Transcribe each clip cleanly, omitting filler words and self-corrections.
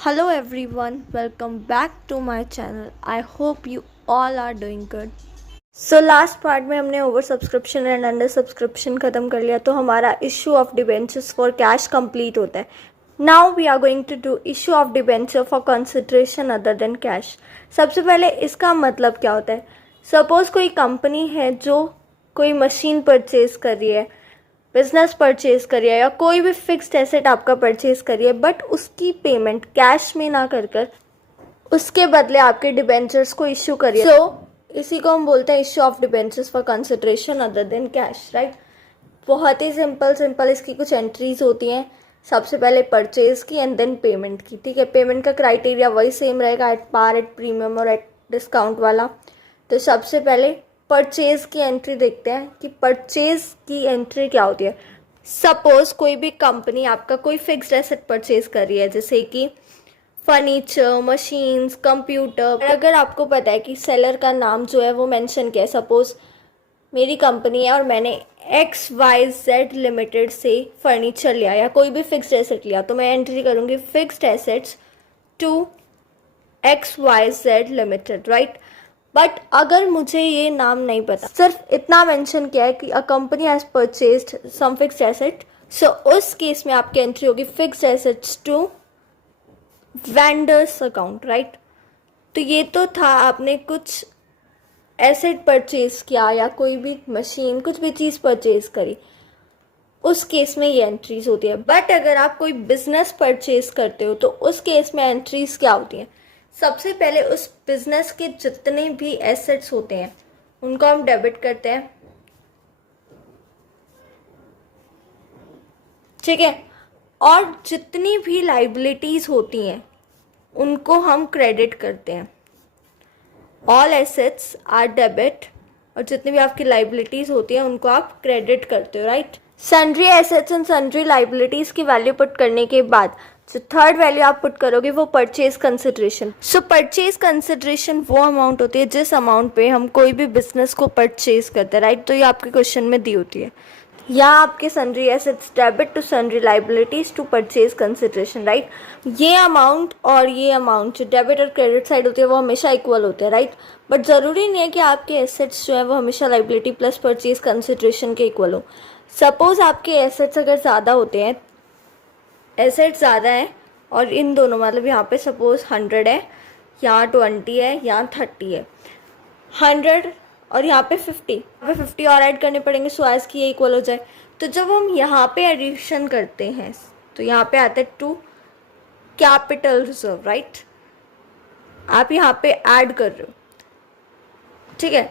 Hello everyone, welcome back to my channel. I hope you all are doing good. So last part में हमने over subscription and under subscription ख़त्म कर लिया, तो हमारा issue of debentures for cash complete होता है. Now we are going to do issue of debenture for consideration other than cash. सबसे पहले इसका मतलब क्या होता है. सपोज़ कोई कंपनी है जो कोई मशीन परचेज कर रही है, बिजनेस परचेज करिए या कोई भी फिक्स्ड एसेट आपका परचेज करिए, बट उसकी पेमेंट कैश में ना कर उसके बदले आपके डिबेंचर्स को इश्यू करिए. इसी को हम बोलते हैं issue of debentures for consideration other than cash, right. बहुत ही सिंपल इसकी कुछ एंट्रीज होती हैं. सबसे पहले परचेज की एंड देन पेमेंट की. ठीक है, पेमेंट का क्राइटेरिया वही सेम रहेगा, एट पार, एट प्रीमियम और एट डिस्काउंट वाला. तो सबसे पहले परचेज की एंट्री देखते हैं कि परचेज की एंट्री क्या होती है. सपोज कोई भी कंपनी आपका कोई फिक्स्ड एसेट परचेज कर रही है, जैसे कि फर्नीचर, मशीन्स, कंप्यूटर. अगर आपको पता है कि सेलर का नाम जो है वो मेंशन किया है, सपोज मेरी कंपनी है और मैंने XYZ लिमिटेड से फर्नीचर लिया या कोई भी फिक्स्ड एसेट लिया, तो मैं एंट्री करूँगी fixed assets to XYZ limited, right. But अगर मुझे ये नाम नहीं पता, सिर्फ इतना मेंशन किया है कि a company has purchased some fixed asset, so उस केस में आपकी एंट्री होगी fixed assets to vendors account, right. तो ये तो था, आपने कुछ एसेट परचेज किया या कोई भी मशीन, कुछ भी चीज़ परचेज करी, उस केस में ये एंट्रीज होती है. बट अगर आप कोई बिजनेस परचेज करते हो तो उस केस में एंट्रीज क्या होती हैं. सबसे पहले उस बिजनेस के जितने भी एसेट्स होते हैं उनको हम डेबिट करते हैं, ठीक है. और जितनी भी लाइबिलिटीज होती हैं उनको हम क्रेडिट करते हैं. ऑल एसेट्स आर डेबिट, और जितनी भी आपकी लाइबिलिटीज होती हैं उनको आप क्रेडिट करते हो, right. Sundry assets and sundry liabilities की वैल्यू पुट करने के बाद जो थर्ड वैल्यू आप पुट करोगे वो परचेज कंसिडरेशन. सो परचेज कंसिडरेशन वो अमाउंट होती है जिस अमाउंट पे हम कोई भी बिजनेस को परचेज करते हैं, राइट. तो ये आपके क्वेश्चन में दी होती है. यहाँ आपके sundry assets debit to sundry liabilities to purchase consideration, right. ये अमाउंट और ये अमाउंट जो डेबिट और क्रेडिट साइड होती है वो हमेशा इक्वल होते हैं, राइट. बट ज़रूरी नहीं है कि आपके एसेट्स जो है वो हमेशा लाइबिलिटी प्लस परचेज कंसिडरेशन के इक्वल हो. सपोज आपके एसेट्स अगर ज़्यादा होते हैं, एसेट्स ज़्यादा है और इन दोनों, मतलब यहाँ पे सपोज 100 है, यहाँ 20 है, यहाँ 30 है, 100 और यहाँ पे 50 और ऐड करने पड़ेंगे सो एज कि ये इक्वल हो जाए. तो जब हम यहाँ पे एडिशन करते हैं तो यहाँ पे आते हैं टू कैपिटल रिजर्व, राइट. आप यहाँ पे ऐड कर रहे हो, ठीक है.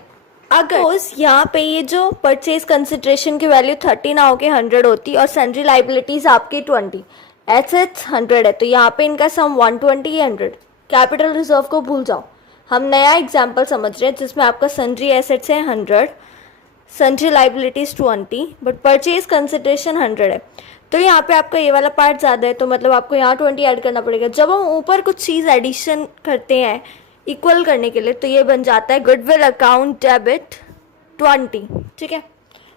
अगर यहाँ पे ये जो परचेज कंसिडरेशन की वैल्यू 30 ना होके 100 होती और सन्ड्री लाइबिलिटीज आपकी 20, एसेट्स 100 है, तो यहाँ पे इनका सम 120 या 100. कैपिटल रिजर्व को भूल जाओ, हम नया एग्जाम्पल समझ रहे हैं जिसमें आपका सन्ड्री एसेट्स है 100, sundry liabilities 20, but purchase consideration 100 है. तो यहाँ पे आपका ये वाला पार्ट ज़्यादा है, तो मतलब आपको यहाँ 20 ऐड करना पड़ेगा. जब हम ऊपर कुछ चीज़ एडिशन करते हैं इक्वल करने के लिए, तो ये बन जाता है गुडविल अकाउंट डेबिट 20, ठीक है.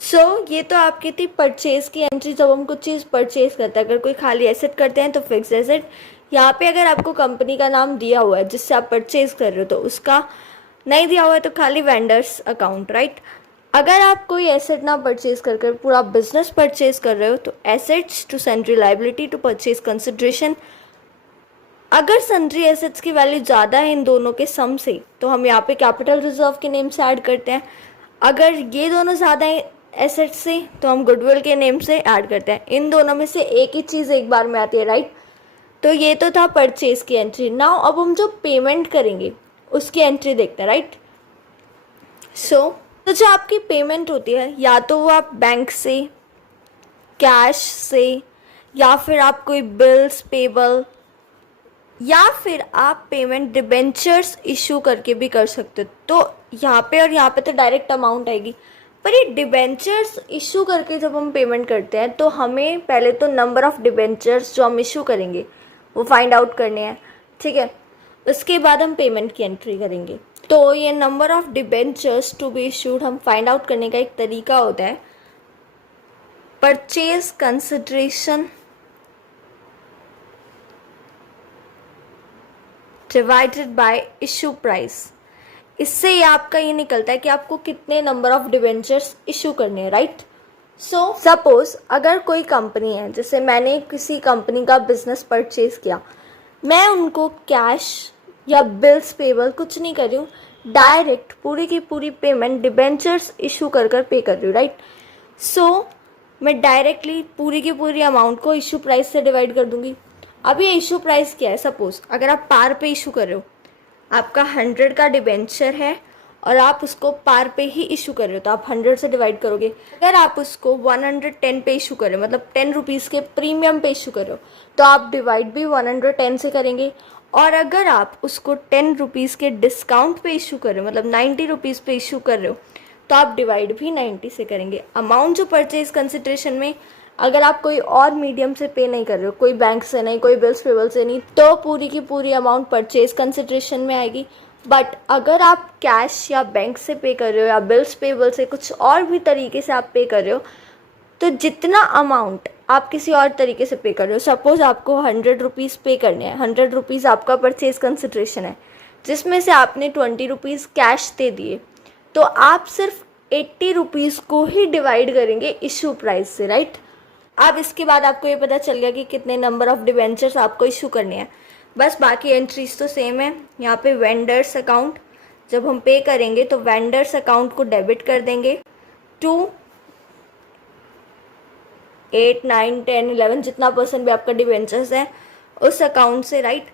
सो ये तो आपकी थी परचेज की एंट्री, जब हम कुछ चीज़ परचेज करते हैं. अगर कोई खाली एसेट करते हैं तो फिक्स एसेट. यहाँ पे अगर आपको कंपनी का नाम दिया हुआ है जिससे आप परचेज कर रहे हो तो उसका, नहीं दिया हुआ है तो खाली वेंडर्स अकाउंट, राइट. अगर आप कोई एसेट ना परचेज कर पूरा बिजनेस परचेज कर रहे हो तो assets to sundry liability to purchase consideration. अगर सन्ड्री एसेट्स की वैल्यू ज़्यादा है इन दोनों के सम से तो हम यहाँ पे कैपिटल रिजर्व के नेम से ऐड करते हैं. अगर ये दोनों ज़्यादा है एसेट्स से तो हम गुडविल के नेम से ऐड करते हैं. इन दोनों में से एक ही चीज़ एक बार में आती है, राइट. तो ये तो था परचेज की एंट्री. नाउ अब हम जो पेमेंट करेंगे उसकी एंट्री देखते हैं, राइट. तो जो आपकी पेमेंट होती है, या तो वो आप बैंक से, कैश से, या फिर आप कोई बिल्स पेबल, या फिर आप पेमेंट डिबेंचर्स इशू करके भी कर सकते हो. तो यहाँ पे और यहाँ पे तो डायरेक्ट अमाउंट आएगी, पर ये डिबेंचर्स इशू करके जब हम पेमेंट करते हैं तो हमें पहले तो नंबर ऑफ डिबेंचर्स जो हम इशू करेंगे वो फाइंड आउट करने हैं, ठीक है. उसके बाद हम पेमेंट की एंट्री करेंगे. तो ये number of debentures to be issued हम फाइंड आउट करने का एक तरीका होता है purchase consideration divided by issue price. इससे ये आपका ये निकलता है कि आपको कितने नंबर ऑफ डिबेंचर्स इशू करने हैं, राइट। सो सपोज अगर कोई कंपनी है, जैसे मैंने किसी कंपनी का बिजनेस परचेज किया, मैं उनको कैश या बिल्स पेबल कुछ नहीं कर रही हूँ, डायरेक्ट पूरी की पूरी पेमेंट डिबेंचर्स इशू कर पे कर रही हूँ, राइट। सो मैं डायरेक्टली पूरी की पूरी अमाउंट को इशू प्राइस से डिवाइड कर दूंगी। अब ये इशू प्राइस क्या है, सपोज अगर आप पार पे इशू कर रहे हो, आपका 100 का डिबेंचर है और आप उसको पार पे ही इशू कर रहे हो, तो आप 100 से डिवाइड करोगे। अगर आप उसको 110 पे इशू कर रहे हो, मतलब 10 रुपीज़ के प्रीमियम पे इशू कर रहे हो, तो आप डिवाइड भी 110 से करेंगे। और अगर आप उसको 10 रुपीज़ के डिस्काउंट पे इशू कर रहे हो, मतलब 90 रुपीज़ पे इशू कर रहे हो, तो आप डिवाइड भी 90 से करेंगे। अमाउंट जो परचेज कंसिडरेशन में अगर आप कोई और मीडियम से पे नहीं कर रहे हो, कोई बैंक से नहीं, कोई बिल्स पेबल से नहीं, तो पूरी की पूरी अमाउंट परचेज कंसिडरेशन में आएगी। बट अगर आप कैश या बैंक से पे कर रहे हो या बिल्स पेबल से कुछ और भी तरीके से आप पे कर रहे हो, तो जितना अमाउंट आप किसी और तरीके से पे कर रहे हो, सपोज आपको 100 रुपीज़ पे करने हैं, 100 रुपीज़ आपका परचेज कंसिडरेशन है, जिसमें से आपने 20 रुपीज़ कैश दे दिए, तो आप सिर्फ 80 रुपीज़ को ही डिवाइड करेंगे इशू प्राइस से, राइट। अब इसके बाद आपको ये पता चल गया कि कितने नंबर ऑफ डिबेंचर्स आपको इशू करने हैं। बस बाकी एंट्रीज तो सेम है। यहाँ पे वेंडर्स अकाउंट जब हम पे करेंगे तो वेंडर्स अकाउंट को डेबिट कर देंगे टू 8, 9, 10, 11 जितना परसेंट भी आपका डिबेंचर्स है उस अकाउंट से, राइट।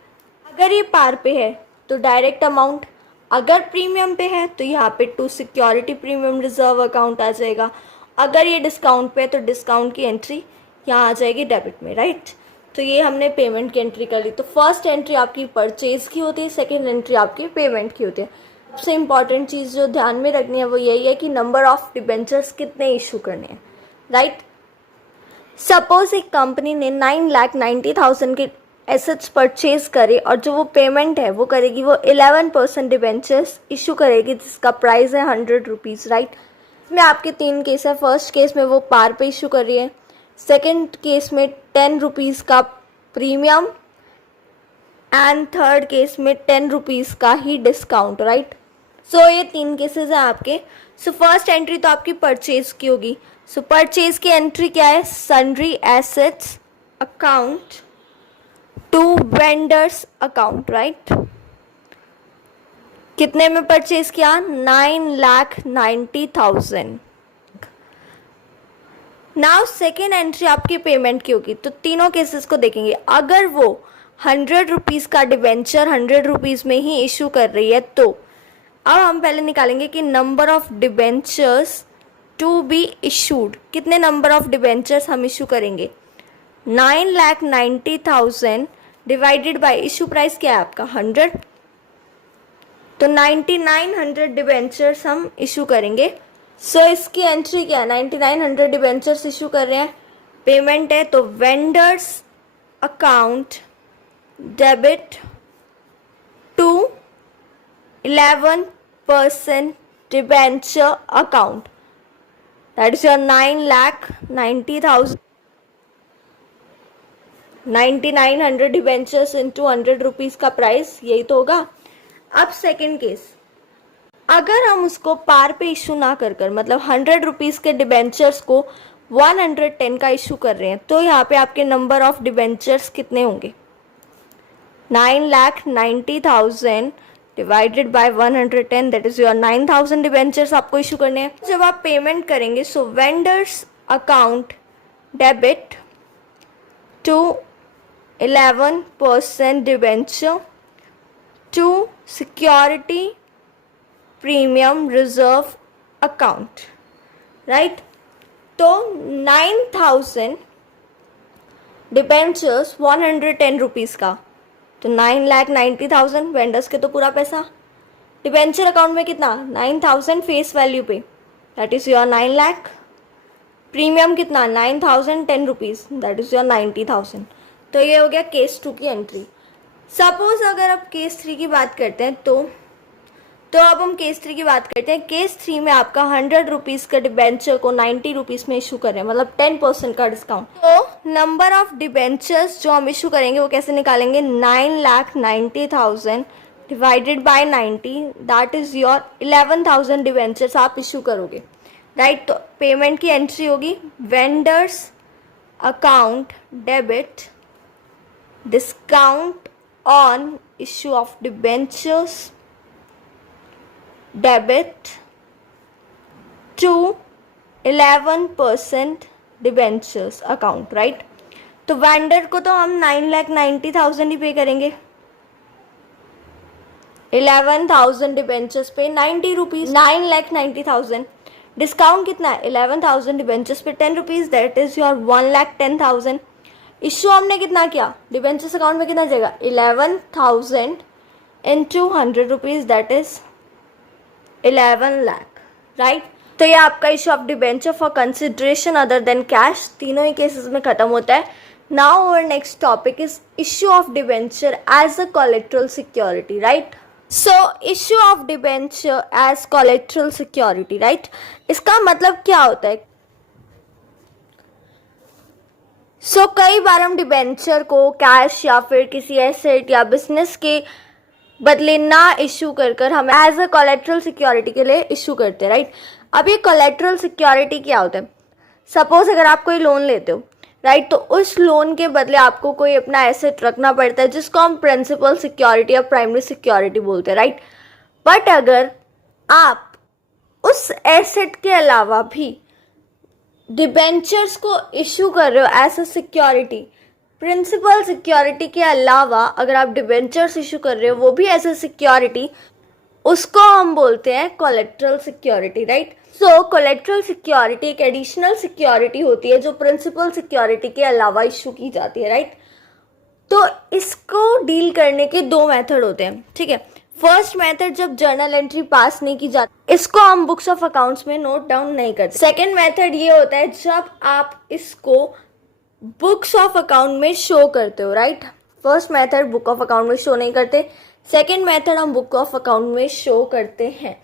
अगर ये पार पे है तो डायरेक्ट अमाउंट, अगर प्रीमियम पे है तो यहाँ पे to security premium reserve account आ जाएगा। अगर ये डिस्काउंट पे है तो डिस्काउंट की एंट्री यहाँ आ जाएगी डेबिट में, राइट। तो ये हमने पेमेंट की एंट्री कर ली। तो फर्स्ट एंट्री आपकी परचेज की होती है, सेकेंड एंट्री आपकी पेमेंट की होती है। सबसे इंपॉर्टेंट चीज़ जो ध्यान में रखनी है वो यही है कि नंबर ऑफ डिबेंचर्स कितने इशू करने हैं, राइट। सपोज एक कंपनी ने 9,90,000 के एसेट्स परचेज करे और जो वो पेमेंट है वो करेगी, वो 11% डिबेंचर्स इशू करेगी जिसका प्राइस है 100 रुपीज़, राइट। इसमें आपके 3 केस है। फर्स्ट केस में वो पार पे इशू कर रही है, सेकेंड केस में 10 रुपीज़ का प्रीमियम, एंड थर्ड केस में 10 रुपीज़ का ही डिस्काउंट, राइट। सो ये 3 केसेस हैं आपके। सो फर्स्ट एंट्री तो आपकी परचेज की होगी। सो परचेज की एंट्री क्या है, sundry assets account to vendors account, right. कितने में परचेज किया, 9,90,000। नाउ सेकेंड एंट्री आपकी पेमेंट की होगी। तो तीनों केसेस को देखेंगे। अगर वो 100 रुपीज़ का डिबेंचर 100 रुपीज़ में ही इशू कर रही है, तो अब हम पहले निकालेंगे कि number of debentures to be issued, कितने नंबर ऑफ डिबेंचर्स हम इशू करेंगे। 9,90,000 डिवाइडेड बाय इशू प्राइस क्या है आपका 100, तो 9900 डिबेंचर्स हम इशू करेंगे। सो इसकी एंट्री क्या है, 9900 डिबेंचर्स इशू कर रहे हैं, पेमेंट है, तो vendors account debit to 11% debenture account, that is your 9,90,000, 9900 debentures into 100 rupees का प्राइस, यही तो होगा। अब सेकेंड केस, अगर हम उसको पार पे इशू ना कर मतलब 100 रुपीज़ के डिबेंचर्स को 110 का इशू कर रहे हैं, तो यहाँ पे आपके नंबर ऑफ डिबेंचर्स कितने होंगे, 9,90,000 divided by 110, that is your 9,000 debentures आपको इशू करने हैं। जब आप पेमेंट करेंगे, so vendors account debit to 11% debenture to security premium reserve account, right. तो 9,000 डिबेंचर्स 110 रुपीज़ का, तो 9,90,000 वेंडर्स के तो पूरा पैसा, डिबेंचर अकाउंट में कितना 9,000 फेस वैल्यू पे, that is your 9 lakh, premium कितना 9,010 रुपीज़, दैट इज़ योर 90,000। तो ये हो गया केस 2 की एंट्री। सपोज अगर आप केस 3 की बात करते हैं, तो तो अब हम केस 3 की बात करते हैं। केस 3 में आपका 100 रुपीज़ का डिबेंचर को 90 रुपीज़ में इशू कर रहे हैं, मतलब 10% का डिस्काउंट। तो नंबर ऑफ डिबेंचर्स जो हम इशू करेंगे वो कैसे निकालेंगे, 9,90,000 divided by 90, that is your 11,000 debentures आप इशू करोगे, राइट। तो पेमेंट की एंट्री होगी vendors account debit discount on issue of debentures debit to 11% debentures account, right. तो वेंडर को तो हम 9,90,000 ही पे करेंगे, 11,000 डिबेंचर्स पे 90 रुपीज़, 9,90,000। डिस्काउंट कितना है, 11,000 डिबेंचर्स पे 10 rupees, that is your 1,10,000। Issue हमने कितना किया, डिबेंचर्स अकाउंट में कितना जाएगा, 11,000 into 100 rupees, that is 11 lakh, right. तो ये आपका issue of debenture for consideration other than cash तीनों ही केसेस में खत्म होता है। Now our next topic is issue of debenture as a collateral security, right. So issue of debenture as collateral security, right. इसका मतलब क्या होता है। सो कई बार हम डिबेंचर को कैश या फिर किसी एसेट या बिजनेस के बदले ना इशू कर हम एज अ कोलेट्रल सिक्योरिटी के लिए इशू करते हैं, राइट। अब ये कोलेट्रल सिक्योरिटी क्या होता है, सपोज अगर आप कोई लोन लेते हो, राइट, तो उस लोन के बदले आपको कोई अपना एसेट रखना पड़ता है जिसको हम प्रिंसिपल सिक्योरिटी या प्राइमरी सिक्योरिटी बोलते हैं, राइट। बट अगर आप उस एसेट के अलावा भी डिबेंचर्स को इशू कर रहे हो as a security, principal security के अलावा अगर आप डिबेंचर्स इशू कर रहे हो वो भी एज अ सिक्योरिटी, उसको हम बोलते हैं कोलेट्रल सिक्योरिटी, राइट। सो कोलेट्रल सिक्योरिटी एक एडिशनल सिक्योरिटी होती है जो प्रिंसिपल सिक्योरिटी के अलावा इशू की जाती है, राइट। तो इसको डील करने के दो मेथड होते हैं, ठीक है। फर्स्ट मेथड जब जर्नल एंट्री पास नहीं की जाती, इसको हम बुक्स ऑफ अकाउंट्स में नोट डाउन नहीं करते। सेकेंड मेथड ये होता है जब आप इसको बुक्स ऑफ अकाउंट में शो करते हो, right. First method book of account में शो नहीं करते, सेकेंड मेथड हम बुक ऑफ अकाउंट में शो करते हैं।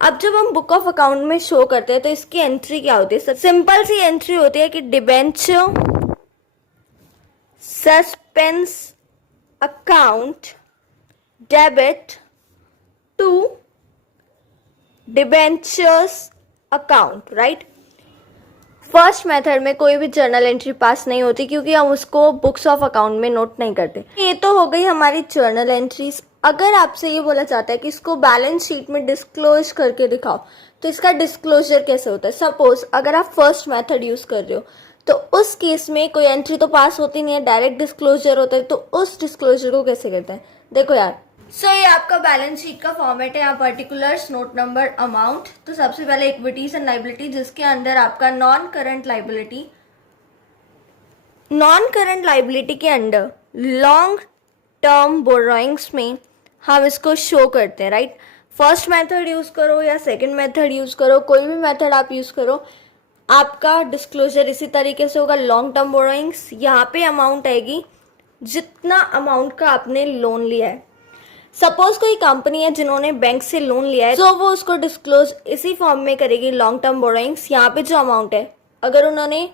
अब जब हम बुक ऑफ अकाउंट में शो करते हैं तो इसकी एंट्री क्या होती है, सिंपल सी एंट्री होती है कि debenture suspense account debit to debentures account, right. First method में कोई भी जर्नल एंट्री पास नहीं होती क्योंकि हम उसको बुक्स ऑफ अकाउंट में नोट नहीं करते। ये तो हो गई हमारी जर्नल एंट्रीज। अगर आपसे ये बोला जाता है कि इसको बैलेंस शीट में डिस्क्लोज करके दिखाओ, तो इसका डिस्क्लोजर कैसे होता है। सपोज अगर आप फर्स्ट मेथड यूज कर रहे हो तो उस केस में कोई एंट्री तो पास होती नहीं है, डायरेक्ट डिस्क्लोजर होता है। तो उस डिस्क्लोजर को कैसे करते हैं, देखो यार। सो ये आपका बैलेंस शीट का फॉर्मेट है, यहाँ पर्टिकुलर्स, नोट नंबर, अमाउंट। तो सबसे पहले इक्विटीज एंड लाइबिलिटी, जिसके अंदर आपका नॉन करंट लाइबिलिटी के अंडर लॉन्ग टर्म बोरोइंग्स में हम इसको शो करते हैं, राइट। फर्स्ट मेथड यूज करो या सेकंड मेथड यूज करो, कोई भी मेथड आप यूज करो, आपका डिस्क्लोजर इसी तरीके से होगा। लॉन्ग टर्म बोरोइंग्स, यहाँ पे अमाउंट आएगी जितना अमाउंट का आपने लोन लिया है। सपोज कोई कंपनी है जिन्होंने बैंक से लोन लिया है, तो वो उसको डिस्क्लोज इसी फॉर्म में करेगी, लॉन्ग टर्म बोरोइंग्स। यहाँ पे जो अमाउंट है, अगर उन्होंने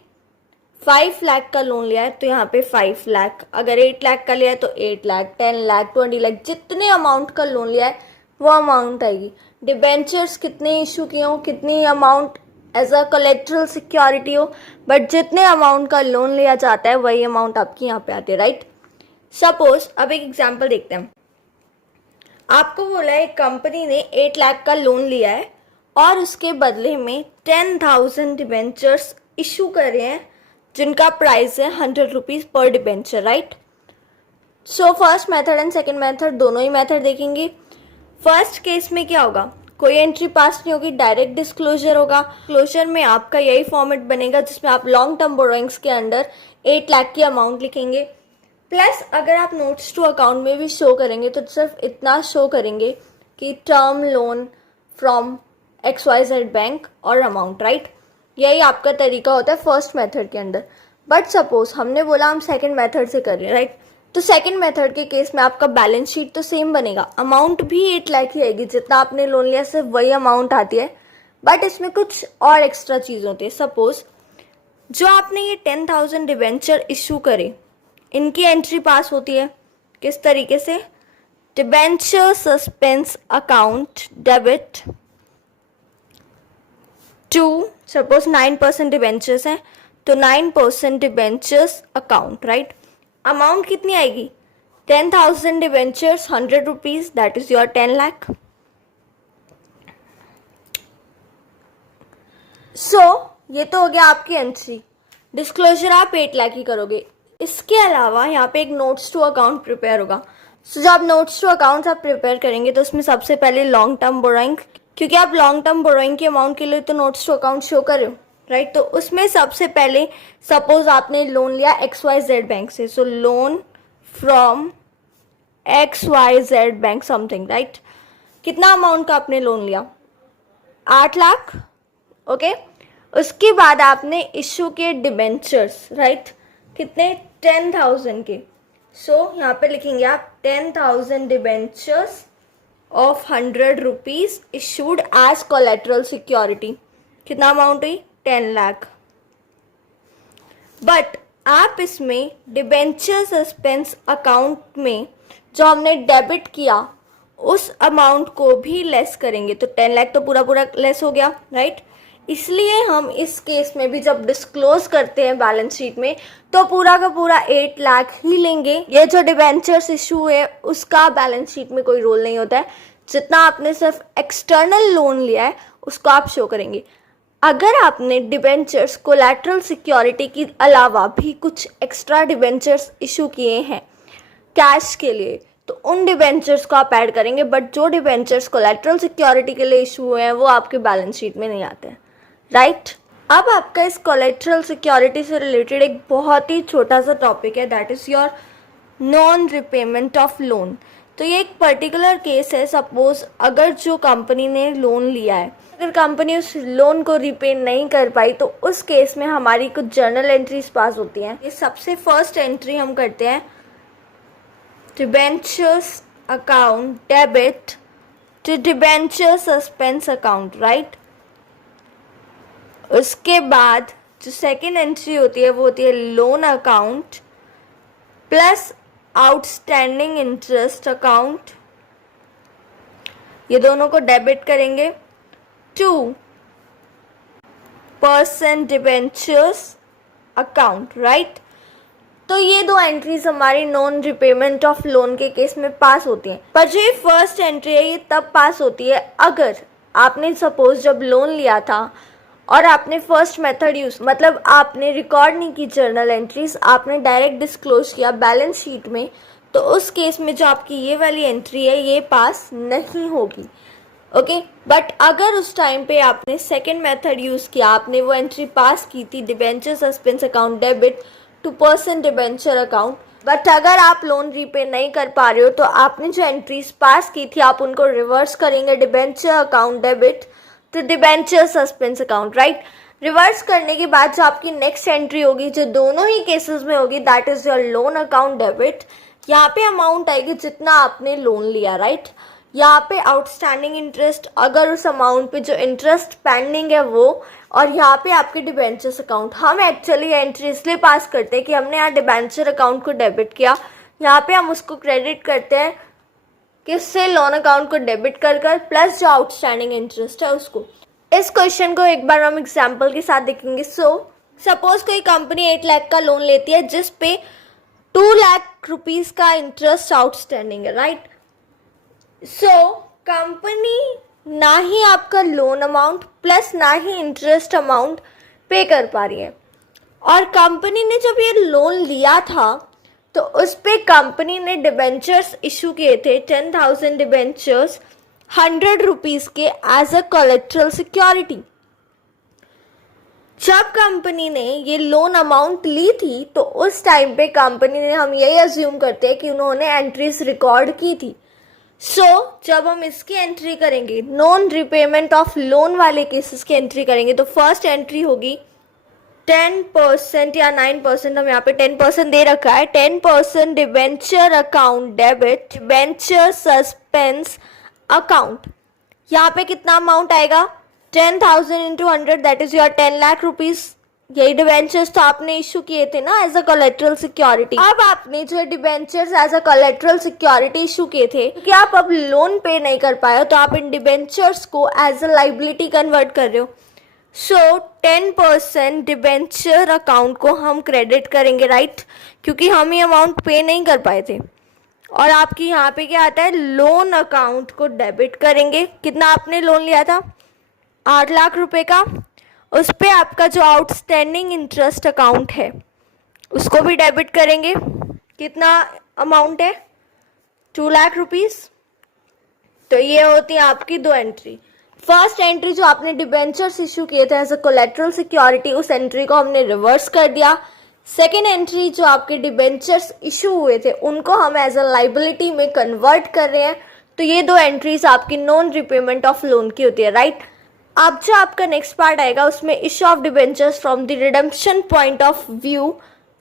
5 लाख का लोन लिया है तो यहाँ पे 5 लाख, अगर 8 लाख का लिया है तो 8 लाख, 10 लाख, 20 लाख, जितने अमाउंट का लोन लिया है वो अमाउंट आएगी। डिबेंचर्स कितने इशू किए हो, कितनी amount as a collateral security हो, बट जितने अमाउंट का लोन लिया जाता है वही अमाउंट आपकी यहाँ पे आती है, राइट। सपोज अब एक एग्जाम्पल देखते हैं। आपको बोला है कंपनी ने 8 लाख का लोन लिया है और उसके बदले में 10,000 डिबेंचर्स इशू कर रहे हैं जिनका प्राइस है 100 रुपीज़ पर debenture, right. So first method and second method दोनों ही मेथड देखेंगे। फर्स्ट केस में क्या होगा, कोई एंट्री पास नहीं होगी, डायरेक्ट डिस्क्लोजर होगा। डिस्क्लोजर में आपका यही फॉर्मेट बनेगा जिसमें आप लॉन्ग टर्म बोरोइंग्स के अंडर 8 लाख की अमाउंट लिखेंगे। प्लस अगर आप नोट्स टू अकाउंट में भी शो करेंगे तो सिर्फ इतना शो करेंगे कि term loan from XYZ bank और अमाउंट, राइट। यही आपका तरीका होता है फर्स्ट मेथड के अंदर। बट सपोज हमने बोला हम सेकंड मेथड से कर रहे हैं, राइट। तो सेकंड मेथड के केस में आपका बैलेंस शीट तो सेम बनेगा, अमाउंट भी 8 लाख ही आएगी, जितना आपने लोन लिया सिर्फ वही अमाउंट आती है, बट इसमें कुछ और एक्स्ट्रा चीज़ होती है। सपोज जो आपने ये 10,000 डिबेंचर इशू करे, इनकी एंट्री पास होती है किस तरीके से, debenture suspense account debit to, suppose 9% debentures हैं तो 9% डिबेंचर्स अकाउंट, राइट। अमाउंट कितनी आएगी, 10,000 debentures 100 rupees, that is your 10 lakh. So ये तो हो गया आपकी एंट्री, डिस्क्लोजर आप 8 लाख ही करोगे। इसके अलावा यहाँ पे एक नोट्स टू अकाउंट प्रिपेयर होगा। सो जब नोट्स टू अकाउंट्स आप प्रिपेयर करेंगे तो उसमें सबसे पहले लॉन्ग टर्म बोरोइंग, क्योंकि आप लॉन्ग टर्म बोरोइंग के अमाउंट के लिए तो नोट्स टू अकाउंट शो कर रहे हो, राइट। तो उसमें सबसे पहले सपोज आपने लोन लिया XYZ बैंक से, so loan from XYZ bank something, right. कितना अमाउंट का आपने लोन लिया, 8 लाख, ओके। उसके बाद आपने इशू के डिबेंचर्स, राइट, कितने, 10,000 के। सो यहाँ पे लिखेंगे आप 10,000 debentures of 100 rupees issued as collateral security, कितना अमाउंट हुई, 10 लाख। बट आप इसमें डिबेंचर सस्पेंस अकाउंट में जो हमने डेबिट किया उस अमाउंट को भी लेस करेंगे, तो 10 लाख तो पूरा पूरा लेस हो गया, राइट। इसलिए हम इस केस में भी जब डिस्क्लोज करते हैं बैलेंस शीट में तो पूरा का पूरा 8 लाख ही लेंगे। ये जो डिबेंचर्स इशू है उसका बैलेंस शीट में कोई रोल नहीं होता है, जितना आपने सिर्फ एक्सटर्नल लोन लिया है उसको आप शो करेंगे। अगर आपने डिबेंचर्स कोलैटरल सिक्योरिटी के अलावा भी कुछ एक्स्ट्रा डिबेंचर्स इशू किए हैं कैश के लिए तो उन डिबेंचर्स को आप ऐड करेंगे, बट जो डिबेंचर्स कोलैटरल सिक्योरिटी के लिए इशू हुए हैं वो आपके बैलेंस शीट में नहीं आते हैं, राइट। अब आपका इस कोलैटरल सिक्योरिटी से रिलेटेड एक बहुत ही छोटा सा टॉपिक है, that is your non repayment of loan. तो ये एक पर्टिकुलर केस है, सपोज अगर जो कंपनी ने लोन लिया है अगर कंपनी उस लोन को रिपे नहीं कर पाई तो उस केस में हमारी कुछ जर्नल एंट्रीज पास होती हैं। ये सबसे फर्स्ट एंट्री हम करते हैं, debentures account debit to debenture suspense account, right. उसके बाद जो सेकेंड एंट्री होती है वो होती है loan account plus outstanding interest account, ये दोनों को डेबिट करेंगे to person debentures account, right. तो ये दो एंट्रीज हमारी नॉन रिपेमेंट ऑफ लोन के केस में पास होती हैं। पर जो ये फर्स्ट एंट्री है ये तब पास होती है अगर आपने सपोज जब लोन लिया था और आपने फर्स्ट मेथड यूज मतलब आपने रिकॉर्ड नहीं की जर्नल एंट्रीज, आपने डायरेक्ट डिस्क्लोज किया बैलेंस शीट में, तो उस केस में जो आपकी ये वाली एंट्री है ये पास नहीं होगी, ओके। बट अगर उस टाइम पे आपने सेकेंड मेथड यूज किया, आपने वो एंट्री पास की थी debenture suspense account debit to person debenture account, but अगर आप लोन रीपे नहीं कर पा रहे हो तो आपने जो एंट्रीज पास की थी आप उनको रिवर्स करेंगे debenture account debit to debenture suspense account, right. Reverse करने के बाद जो आपकी नेक्स्ट एंट्री होगी जो दोनों ही केसेस में होगी that is your loan account debit. यहाँ पे अमाउंट आएगी जितना आपने लोन लिया, राइट। यहाँ पे आउटस्टैंडिंग इंटरेस्ट अगर उस अमाउंट पे जो इंटरेस्ट पेंडिंग है वो, और यहाँ पे आपके डिबेंचर्स अकाउंट। हम एक्चुअली एंट्री इसलिए पास करते हैं कि हमने यहाँ डिबेंचर अकाउंट को डेबिट किया, यहाँ पे हम उसको क्रेडिट करते हैं किससे, लोन अकाउंट को डेबिट कर कर प्लस जो आउटस्टैंडिंग इंटरेस्ट है उसको। इस क्वेश्चन को एक बार हम एग्जाम्पल के साथ देखेंगे। सपोज कोई कंपनी 8 लाख का लोन लेती है जिस पे 2 लाख रुपीज का इंटरेस्ट आउटस्टैंडिंग है, राइट। कंपनी ना ही आपका लोन अमाउंट प्लस ना ही इंटरेस्ट अमाउंट पे कर पा रही है, और कंपनी ने जब ये लोन लिया था तो उस पे कंपनी ने डिबेंचर्स इशू किए थे 10,000 डिबेंचर्स 100 रुपीज के एज अ कोलेट्रल सिक्योरिटी। जब कंपनी ने ये लोन अमाउंट ली थी तो उस टाइम पे कंपनी ने, हम यही अज्यूम करते हैं कि उन्होंने एंट्रीज रिकॉर्ड की थी। जब हम इसकी एंट्री करेंगे नॉन रिपेमेंट ऑफ लोन वाले केसेस की एंट्री करेंगे तो फर्स्ट एंट्री होगी 10% या 9%, हम यहाँ पे 10% दे रखा है, 10% debenture account debit, debenture suspense account. यहाँ पे कितना अमाउंट आएगा, 10,000 into 100 that is your 10 lakh rupees. यही डिबेंचर्स तो आपने इशू किए थे ना एज अ कोलेट्रल सिक्योरिटी। अब आपने जो debentures as a collateral security issue किए थे, क्योंकि आप अब लोन पे नहीं कर पाए हो, तो आप इन डिबेंचर्स को एज अ लाइबिलिटी कन्वर्ट कर रहे हो। सो 10% डिबेंचर अकाउंट को हम क्रेडिट करेंगे, राइट, क्योंकि हम ये अमाउंट पे नहीं कर पाए थे। और आपकी यहाँ पे क्या आता है, लोन अकाउंट को डेबिट करेंगे। कितना आपने लोन लिया था, 8 लाख रुपए का, उस पर आपका जो आउटस्टैंडिंग इंटरेस्ट अकाउंट है उसको भी डेबिट करेंगे। कितना अमाउंट है, 2 लाख रुपीस। तो ये होती है आपकी दो एंट्री। फर्स्ट एंट्री जो आपने डिबेंचर्स इशू किए थे एज अ कोलेट्रल सिक्योरिटी, उस एंट्री को हमने रिवर्स कर दिया। सेकेंड एंट्री जो आपके डिबेंचर्स इशू हुए थे उनको हम एज अ लाइबिलिटी में कन्वर्ट कर रहे हैं। तो ये दो एंट्रीज आपकी नॉन रिपेमेंट ऑफ लोन की होती है, राइट। अब जो आपका नेक्स्ट पार्ट आएगा उसमें issue of debentures from the redemption point of view,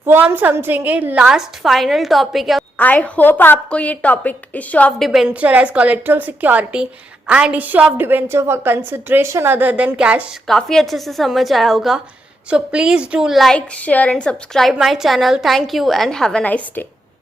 वो हम समझेंगे। लास्ट फाइनल टॉपिक है। आई होप आपको ये topic issue of debenture as collateral security and issue of debenture for consideration other than cash काफ़ी अच्छे से समझ आया होगा। So please do like, share and subscribe my channel. Thank you and have a nice day.